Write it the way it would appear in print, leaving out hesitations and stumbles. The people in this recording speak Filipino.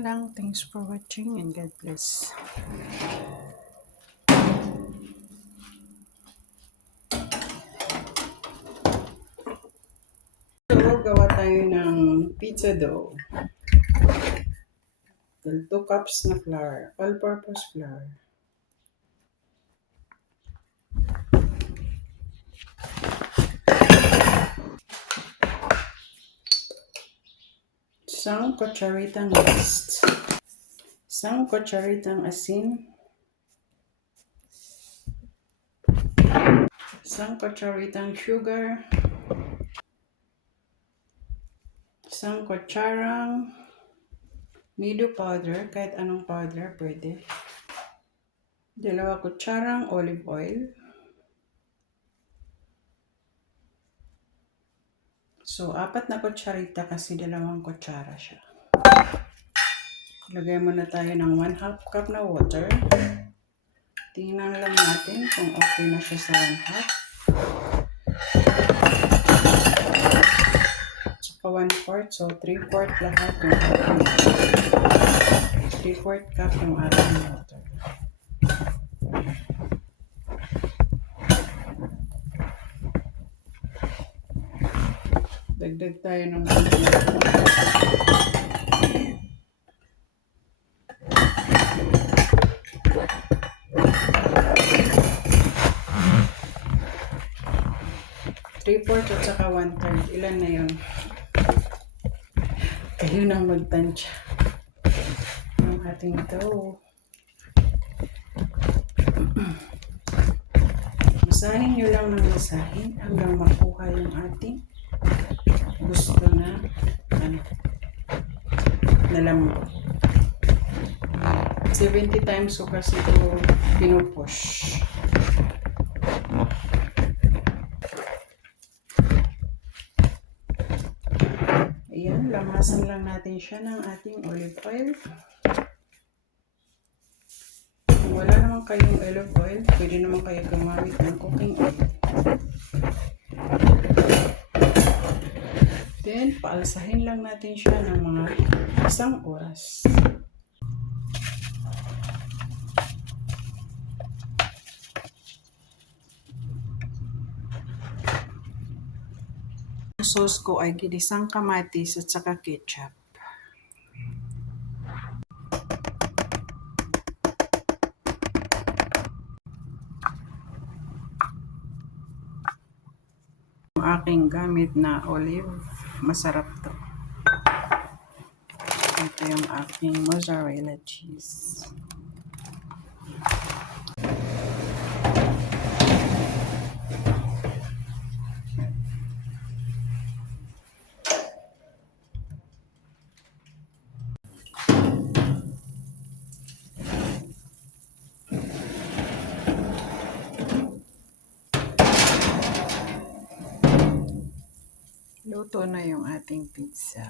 Yan lang. Thanks for watching and God bless. So, gawa tayo ng pizza dough. 2 cups na flour, all-purpose flour. Isang kutsaritang yeast. Isang kutsaritang asin. Isang kutsaritang sugar. Isang kutsarang nido powder, kahit anong powder pwede. 2 kutsarang olive oil. So, 4 na kutsarita kasi 2 kutsara siya. Lagay muna tayo ng 1/2 cup na water. Tingnan lang natin kung okay na siya sa 1/2. Saka 1/4, so 3/4 lahat yung ating 3/4 cup yung ating water. Dagdag tayo ng konti. 3/4 at saka 1/3. Ilan na yun? Kayo nang magtansya ng ating dough. Masahin nyo lang ng masahin hanggang makuha yung ating gusto na nalambot. 70 times ko kasi ito pinupush. Ayan, lamasan lang natin siya ng ating olive oil. Kung wala naman kayong olive oil, pwede naman kayo gumamit ng cooking oil. Then, paalsahin lang natin siya ng mga 1 oras. Ang sauce ko ay ginisang kamatis at saka ketchup. Ang aking gamit na olive, masarap to. Ito yung aking mozzarella cheese. Luto na yung ating pizza.